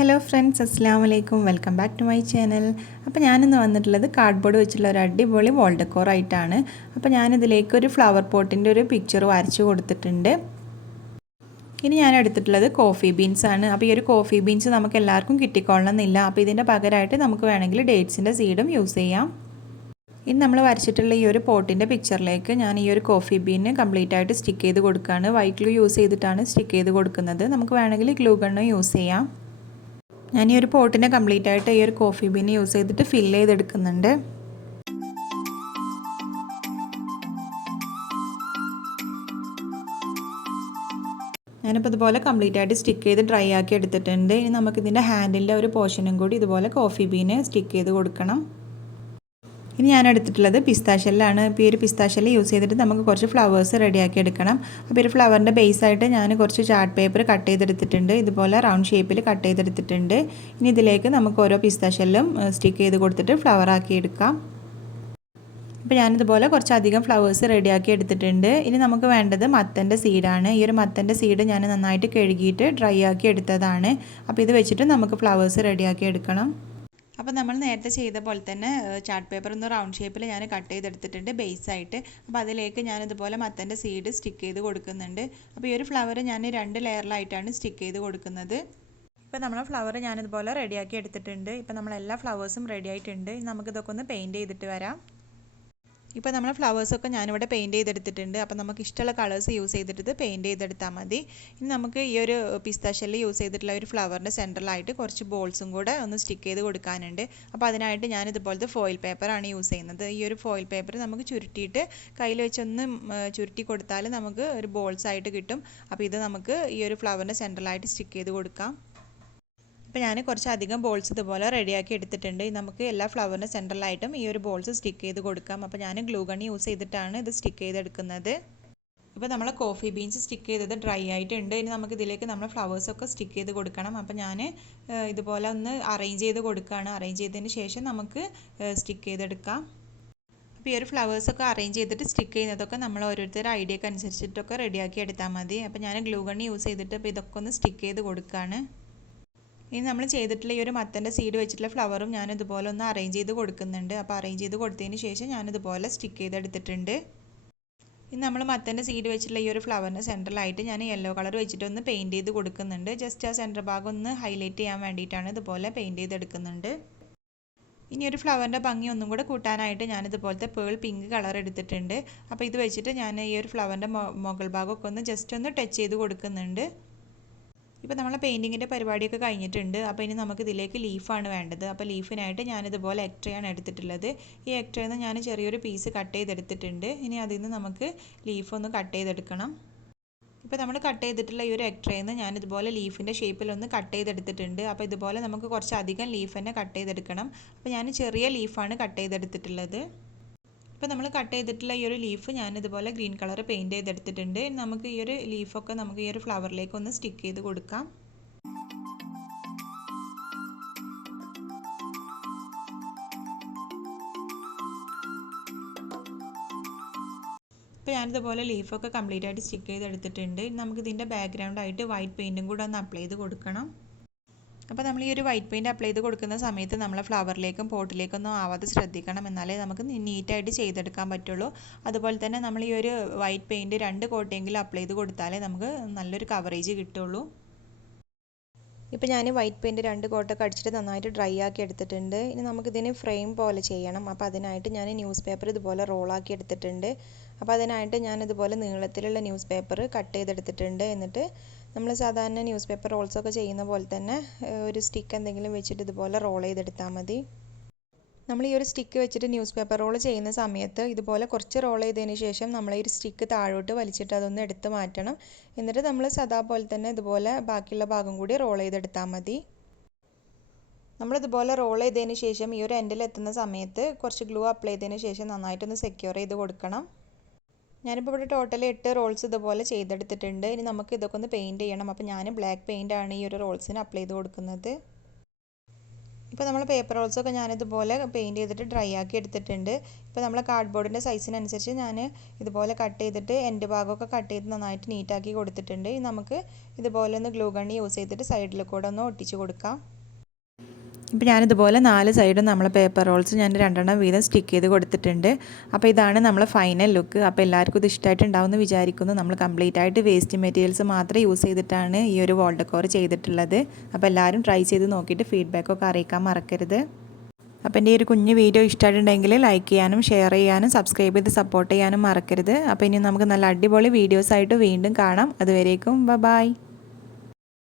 Hello friends അസ്സാം വലൈക്കും welcome back to my channel അപ്പോൾ ഞാനിന്ന് വന്നിട്ടുള്ളത് കാർഡ്ബോർഡ് വെച്ചുള്ള ഒരു അടിപൊളി വോൾ ഡെക്കോർ ആയിട്ടാണ്. അപ്പോൾ ഞാനിതിലേക്ക് ഒരു ഫ്ലവർ പോട്ടിന്റെ ഒരു പിക്ചർ വരച്ചു കൊടുത്തിട്ടുണ്ട്. ഇനി ഞാൻ എടുത്തിട്ടുള്ളത് കോഫി ബീൻസ് ആണ്. അപ്പോൾ ഈ ഒരു കോഫി ബീൻസ് നമുക്ക് എല്ലാവർക്കും കിട്ടിക്കൊള്ളണമെന്നില്ല അപ്പോൾ ഇതിന്റെ പകരമായിട്ട് നമുക്ക് വേണമെങ്കിൽ ഡേറ്റ്സിന്റെ സീഡും യൂസ് ചെയ്യാം. ഇനി നമ്മൾ വരച്ചിട്ടുള്ള ഈ ഒരു പോട്ടിന്റെ പിക്ചറിലേക്ക് ഞാൻ ഈ ഒരു കോഫി ബീന് കംപ്ലീറ്റ് ആയിട്ട് സ്റ്റിക്ക് ചെയ്ത് കൊടുക്കുകയാണ് വൈറ്റ് ഗ്ലൂ യൂസ് ചെയ്തിട്ടാണ് സ്റ്റിക്ക് ചെയ്ത് കൊടുക്കുന്നത്. നമുക്ക് വേണമെങ്കിൽ ഗ്ലൂ ഗണ്ണും യൂസ് ചെയ്യാം. ഞാൻ ഈ ഒരു പോട്ടിനെ കംപ്ലീറ്റ് ആയിട്ട് ഈ ഒരു കോഫി ബീൻ യൂസ് ചെയ്തിട്ട് ഫില്ല് ചെയ്തെടുക്കുന്നുണ്ട്. ഞാനിപ്പോൾ ഇതുപോലെ കംപ്ലീറ്റ് ആയിട്ട് സ്റ്റിക്ക് ചെയ്ത് ഡ്രൈ ആക്കി എടുത്തിട്ടുണ്ട്. ഇനി നമുക്കിതിന്റെ ഹാൻഡിന്റെ ഒരു പോർഷനും കൂടി ഇതുപോലെ കോഫി ബീന് സ്റ്റിക്ക് ചെയ്ത് കൊടുക്കണം. ഇനി ഞാൻ എടുത്തിട്ടുള്ളത് പിസ്താശല്ലാണ് ഇപ്പോൾ ഈ ഒരു പിസ്താശല്ല യൂസ് ചെയ്തിട്ട് നമുക്ക് കുറച്ച് ഫ്ലവേഴ്സ് റെഡിയാക്കി എടുക്കണം. അപ്പോൾ ഒരു ഫ്ലവറിന്റെ ബേസായിട്ട് ഞാൻ കുറച്ച് ചാർട്ട് പേപ്പർ കട്ട് ചെയ്തെടുത്തിട്ടുണ്ട്. ഇതുപോലെ റൗണ്ട് ഷേപ്പിൽ കട്ട് ചെയ്തെടുത്തിട്ടുണ്ട്. ഇനി ഇതിലേക്ക് നമുക്ക് ഓരോ പിസ്താശല്ലും സ്റ്റിക്ക് ചെയ്ത് കൊടുത്തിട്ട് ഫ്ലവർ ആക്കി എടുക്കാം. അപ്പോൾ ഞാനിതുപോലെ കുറച്ചധികം ഫ്ലവേഴ്സ് റെഡിയാക്കി എടുത്തിട്ടുണ്ട്. ഇനി നമുക്ക് വേണ്ടത് മത്തന്റെ സീഡാണ് ഈ ഒരു മത്തന്റെ സീഡ് ഞാൻ നന്നായിട്ട് കഴുകിയിട്ട് ഡ്രൈ ആക്കി എടുത്തതാണ്. അപ്പോൾ ഇത് വെച്ചിട്ട് നമുക്ക് ഫ്ലവേഴ്സ് റെഡിയാക്കി എടുക്കണം. അപ്പോൾ നമ്മൾ നേരത്തെ ചെയ്ത പോലെ തന്നെ ചാർട്ട് പേപ്പർ ഒന്ന് റൗണ്ട് ഷേപ്പിൽ ഞാൻ കട്ട് ചെയ്തെടുത്തിട്ടുണ്ട് ബേസായിട്ട് അപ്പോൾ അതിലേക്ക് ഞാൻ ഇതുപോലെ മത്തന്റെ സീഡ് സ്റ്റിക്ക് ചെയ്ത് കൊടുക്കുന്നുണ്ട്. അപ്പോൾ ഈ ഒരു ഫ്ലവർ ഞാൻ രണ്ട് ലെയറിലായിട്ടാണ് സ്റ്റിക്ക് ചെയ്ത് കൊടുക്കുന്നത്. ഇപ്പോൾ നമ്മൾ ഫ്ലവർ ഞാനിതുപോലെ റെഡിയാക്കി എടുത്തിട്ടുണ്ട്. ഇപ്പോൾ നമ്മളെല്ലാ ഫ്ലവേഴ്സും റെഡി ആയിട്ടുണ്ട്. നമുക്കിതൊക്കെ ഒന്ന് പെയിന്റ് ചെയ്തിട്ട് വരാം. ഇപ്പോൾ നമ്മൾ ഫ്ലവേഴ്സൊക്കെ ഞാനിവിടെ പെയിന്റ് ചെയ്തെടുത്തിട്ടുണ്ട്. അപ്പോൾ നമുക്ക് ഇഷ്ടമുള്ള കളേഴ്സ് യൂസ് ചെയ്തിട്ട് പെയിന്റ് ചെയ്തെടുത്താൽ മതി. ഇനി നമുക്ക് ഈ ഒരു പിസ്താഷെല്ല് യൂസ് ചെയ്തിട്ടുള്ള ഒരു ഫ്ലവറിന്റെ സെന്ററിലായിട്ട് കുറച്ച് ബോൾസും കൂടെ ഒന്ന് സ്റ്റിക്ക് ചെയ്ത് കൊടുക്കാനുണ്ട്. അപ്പോൾ അതിനായിട്ട് ഞാൻ ഇതുപോലത്തെ ഫോയിൽ പേപ്പറാണ് യൂസ് ചെയ്യുന്നത്. ഈ ഒരു ഫോയിൽ പേപ്പർ നമുക്ക് ചുരുട്ടിയിട്ട് കയ്യിൽ വെച്ചൊന്ന് ചുരുട്ടി കൊടുത്താൽ നമുക്ക് ഒരു ബോൾസ് ആയിട്ട് കിട്ടും. അപ്പോൾ ഇത് നമുക്ക് ഈ ഒരു ഫ്ലവറിന്റെ സെന്ററിലായിട്ട് സ്റ്റിക്ക് ചെയ്ത് കൊടുക്കാം. ഇപ്പോൾ ഞാൻ കുറച്ചധികം ബോൾസ് ഇതുപോലെ റെഡിയാക്കി എടുത്തിട്ടുണ്ട്. നമുക്ക് എല്ലാ ഫ്ലവറിന് സെൻട്രലായിട്ടും ഈ ഒരു ബോൾസ് സ്റ്റിക്ക് ചെയ്ത് കൊടുക്കാം. അപ്പോൾ ഞാൻ ഗ്ലൂ യൂസ് ചെയ്തിട്ടാണ് ഇത് സ്റ്റിക്ക് ചെയ്തെടുക്കുന്നത്. ഇപ്പോൾ നമ്മൾ കോഫി ബീൻസ് സ്റ്റിക്ക് ചെയ്തത് ഡ്രൈ ആയിട്ടുണ്ട്. ഇനി നമുക്ക് ഇതിലേക്ക് നമ്മൾ ഫ്ലവേഴ്സൊക്കെ സ്റ്റിക്ക് ചെയ്ത് കൊടുക്കണം. അപ്പോൾ ഞാൻ ഇതുപോലെ ഒന്ന് അറേഞ്ച് ചെയ്ത് കൊടുക്കുകയാണ് അറേഞ്ച് ചെയ്തതിന് ശേഷം നമുക്ക് സ്റ്റിക്ക് ചെയ്തെടുക്കാം. അപ്പോൾ ഈ ഒരു ഫ്ലവേഴ്സൊക്കെ അറേഞ്ച് ചെയ്തിട്ട് സ്റ്റിക്ക് ചെയ്യുന്നതൊക്കെ നമ്മൾ ഓരോരുത്തരുടെ ഐഡിയക്ക് അനുസരിച്ചിട്ടൊക്കെ റെഡിയാക്കി എടുത്താൽ മതി. അപ്പോൾ ഞാൻ ഗ്ലൂ ഗണ്ണി യൂസ് ചെയ്തിട്ട് ഇപ്പോൾ ഇതൊക്കെ ഒന്ന് സ്റ്റിക്ക് ചെയ്ത് കൊടുക്കുകയാണ് ഇനി നമ്മൾ ചെയ്തിട്ടുള്ള ഈ ഒരു മത്തന്റെ സീഡ് വെച്ചിട്ടുള്ള ഫ്ലവറും ഞാൻ ഇതുപോലെ ഒന്ന് അറേഞ്ച് ചെയ്ത് കൊടുക്കുന്നുണ്ട്. അപ്പോൾ അറേഞ്ച് ചെയ്ത് കൊടുത്തതിന് ശേഷം ഞാൻ ഇതുപോലെ സ്റ്റിക്ക് ചെയ്തെടുത്തിട്ടുണ്ട് ഇനി നമ്മൾ മത്തന്റെ സീഡ് വെച്ചിട്ടുള്ള ഈ ഒരു ഫ്ലവറിന് സെന്ററിലായിട്ട് ഞാൻ യെല്ലോ കളർ വെച്ചിട്ട് ഒന്ന് പെയിന്റ് ചെയ്ത് കൊടുക്കുന്നുണ്ട്. ജസ്റ്റ് ആ സെന്റർ ഭാഗം ഒന്ന് ഹൈലൈറ്റ് ചെയ്യാൻ വേണ്ടിയിട്ടാണ് ഇതുപോലെ പെയിന്റ് ചെയ്തെടുക്കുന്നുണ്ട് ഇനി ഒരു ഫ്ലവറിന്റെ ഭംഗി ഒന്നും കൂടെ കൂട്ടാനായിട്ട് ഞാൻ ഇതുപോലത്തെ പേൾ പിങ്ക് കളർ എടുത്തിട്ടുണ്ട്. അപ്പോൾ ഇത് വെച്ചിട്ട് ഞാൻ ഈ ഒരു ഫ്ലവറിന്റെ മുകൾ ഭാഗമൊക്കെ ഒന്ന് ജസ്റ്റ് ഒന്ന് ടച്ച് ചെയ്ത് കൊടുക്കുന്നുണ്ട്. ഇപ്പോൾ നമ്മളെ പെയിന്റിങ്ങിന്റെ പരിപാടിയൊക്കെ കഴിഞ്ഞിട്ടുണ്ട്. അപ്പോൾ ഇനി നമുക്ക് ഇതിലേക്ക് ലീഫാണ് വേണ്ടത്. അപ്പോൾ ലീഫിനായിട്ട് ഞാനിതുപോലെ എക്ട്രയാണ് എടുത്തിട്ടുള്ളത്. ഈ എക്ട്രയിൽ നിന്ന് ഞാൻ ചെറിയൊരു പീസ് കട്ട് ചെയ്തെടുത്തിട്ടുണ്ട്. ഇനി അതിൽ നിന്ന് നമുക്ക് ലീഫ് ഒന്ന് കട്ട് ചെയ്തെടുക്കണം. ഇപ്പോൾ നമ്മൾ കട്ട് ചെയ്തിട്ടുള്ള ഈ ഒരു എക്ട്രയിൽ നിന്ന് ഞാൻ ഇതുപോലെ ലീഫിന്റെ ഷേപ്പിലൊന്ന് കട്ട് ചെയ്തെടുത്തിട്ടുണ്ട്. അപ്പോൾ ഇതുപോലെ നമുക്ക് കുറച്ച് അധികം ലീഫ് തന്നെ കട്ട് ചെയ്തെടുക്കണം. അപ്പോൾ ഞാൻ ചെറിയ ലീഫാണ് കട്ട് ചെയ്തെടുത്തിട്ടുള്ളത്. ഇപ്പോൾ നമ്മൾ കട്ട് ചെയ്തിട്ടുള്ള ഈ ഒരു ലീഫ് ഞാൻ ഇതുപോലെ ഗ്രീൻ കളർ പെയിന്റ് ചെയ്തെടുത്തിട്ടുണ്ട്. നമുക്ക് ഈ ഒരു ലീഫൊക്കെ നമുക്ക് ഈ ഒരു ഫ്ലവറിലേക്ക് ഒന്ന് സ്റ്റിക്ക് ചെയ്ത് കൊടുക്കാം. ഇപ്പോൾ ഞാനിതുപോലെ ലീഫൊക്കെ കംപ്ലീറ്റ് ആയിട്ട് സ്റ്റിക്ക് ചെയ്തെടുത്തിട്ടുണ്ട്. നമുക്കിതിന്റെ ബാക്ക്ഗ്രൗണ്ട് ആയിട്ട് വൈറ്റ് പെയിന്റും കൂടെ ഒന്ന് അപ്ലൈ ചെയ്ത് കൊടുക്കണം. അപ്പോൾ നമ്മൾ ഈ ഒരു വൈറ്റ് പെയിന്റ് അപ്ലൈ ചെയ്ത് കൊടുക്കുന്ന സമയത്ത് നമ്മൾ ഫ്ലവറിലേക്കും പോട്ടിലേക്കൊന്നും ആവാതെ ശ്രദ്ധിക്കണം എന്നാലേ നമുക്ക് നീറ്റായിട്ട് ചെയ്തെടുക്കാൻ പറ്റുള്ളൂ. അതുപോലെ തന്നെ നമ്മൾ ഈ ഒരു വൈറ്റ് പെയിന്റ് രണ്ട് കോട്ടയെങ്കിലും അപ്ലൈ ചെയ്ത് കൊടുത്താലേ നമുക്ക് നല്ലൊരു കവറേജ് കിട്ടുള്ളൂ. ഇപ്പോൾ ഞാൻ വൈറ്റ് പെയിന്റ് രണ്ട് കോട്ടൊക്കെ അടിച്ചിട്ട് നന്നായിട്ട് ഡ്രൈ ആക്കി എടുത്തിട്ടുണ്ട്. ഇനി നമുക്കിതിന് ഫ്രെയിം പോലെ ചെയ്യണം. അപ്പോൾ അതിനായിട്ട് ഞാൻ ന്യൂസ് പേപ്പർ ഇതുപോലെ റോളാക്കി എടുത്തിട്ടുണ്ട്. അപ്പോൾ അതിനായിട്ട് ഞാൻ ഇതുപോലെ നീളത്തിലുള്ള ന്യൂസ് പേപ്പർ കട്ട് ചെയ്തെടുത്തിട്ടുണ്ട്. എന്നിട്ട് നമ്മൾ സാധാരണ ന്യൂസ് പേപ്പർ റോൾസൊക്കെ ചെയ്യുന്ന പോലെ തന്നെ ഒരു സ്റ്റിക്ക് എന്തെങ്കിലും വെച്ചിട്ട് ഇതുപോലെ റോൾ ചെയ്തെടുത്താൽ മതി. നമ്മൾ ഈ ഒരു സ്റ്റിക്ക് വെച്ചിട്ട് ന്യൂസ് പേപ്പർ റോൾ ചെയ്യുന്ന സമയത്ത് ഇതുപോലെ കുറച്ച് റോൾ ചെയ്തതിന് ശേഷം നമ്മൾ ഈ ഒരു സ്റ്റിക്ക് താഴോട്ട് വലിച്ചിട്ട് അതൊന്ന് എടുത്ത് മാറ്റണം. എന്നിട്ട് നമ്മൾ സദാ പോലെ തന്നെ ഇതുപോലെ ബാക്കിയുള്ള ഭാഗം കൂടി റോൾ ചെയ്തെടുത്താൽ മതി. നമ്മളിതുപോലെ റോൾ ചെയ്തതിന് ശേഷം ഈ ഒരു എൻഡിൽ എത്തുന്ന സമയത്ത് കുറച്ച് ഗ്ലൂ അപ്ലൈ ചെയ്തതിന് ശേഷം നന്നായിട്ടൊന്ന് സെക്യൂർ ചെയ്ത് കൊടുക്കണം. ഞാനിപ്പോൾ ഇവിടെ ടോട്ടൽ എട്ട് റോൾസ് ഇതുപോലെ ചെയ്തെടുത്തിട്ടുണ്ട്. ഇനി നമുക്ക് ഇതൊക്കെ ഒന്ന് പെയിന്റ് ചെയ്യണം. അപ്പോൾ ഞാൻ ബ്ലാക്ക് പെയിന്റ് ആണ് ഈ ഒരു റോൾസിന് അപ്ലൈ ചെയ്ത് കൊടുക്കുന്നത്. ഇപ്പോൾ നമ്മൾ പേപ്പർ റോൾസൊക്കെ ഞാനിതുപോലെ പെയിന്റ് ചെയ്തിട്ട് ഡ്രൈ ആക്കി എടുത്തിട്ടുണ്ട്. ഇപ്പോൾ നമ്മൾ കാർഡ് ബോർഡിന്റെ സൈസിനനുസരിച്ച് ഞാൻ ഇതുപോലെ കട്ട് ചെയ്തിട്ട് എന്റെ ഭാഗമൊക്കെ കട്ട് ചെയ്ത് നന്നായിട്ട് നീറ്റാക്കി കൊടുത്തിട്ടുണ്ട്. നമുക്ക് ഇതുപോലെ ഒന്ന് ഗ്ലൂ ഗണ്ണ് യൂസ് ചെയ്തിട്ട് സൈഡിൽ കൂടെ ഒന്ന് ഒട്ടിച്ച് കൊടുക്കാം. ഇപ്പോൾ ഞാനിതുപോലെ നാല് സൈഡും നമ്മൾ പേപ്പർ റോൾസ് ഞാൻ രണ്ടെണ്ണം വീതം സ്റ്റിക്ക് ചെയ്ത് കൊടുത്തിട്ടുണ്ട്. അപ്പോൾ ഇതാണ് നമ്മൾ ഫൈനൽ ലുക്ക് അപ്പോൾ എല്ലാവർക്കും ഇത് ഇഷ്ടമായിട്ടുണ്ടാവുമെന്ന് വിചാരിക്കുന്നു. നമ്മൾ കംപ്ലീറ്റ് ആയിട്ട് വേസ്റ്റ് മെറ്റീരിയൽസ് മാത്രം യൂസ് ചെയ്തിട്ടാണ് ഈ ഒരു വാൾ ഡെക്കോർ ചെയ്തിട്ടുള്ളത്. അപ്പോൾ എല്ലാവരും ട്രൈ ചെയ്ത് നോക്കിയിട്ട് ഫീഡ്ബാക്കൊക്കെ അറിയിക്കാൻ മറക്കരുത്. അപ്പോൾ എന്റെ ഈ ഒരു കുഞ്ഞു വീഡിയോ ഇഷ്ടമായിട്ടുണ്ടെങ്കിൽ ലൈക്ക് ചെയ്യാനും ഷെയർ ചെയ്യാനും സബ്സ്ക്രൈബ് ചെയ്ത് സപ്പോർട്ട് ചെയ്യാനും മറക്കരുത്. അപ്പോൾ ഇനി നമുക്ക് നല്ല അടിപൊളി വീഡിയോസായിട്ട് വീണ്ടും കാണാം. അതുവരേക്കും ബ ബായ്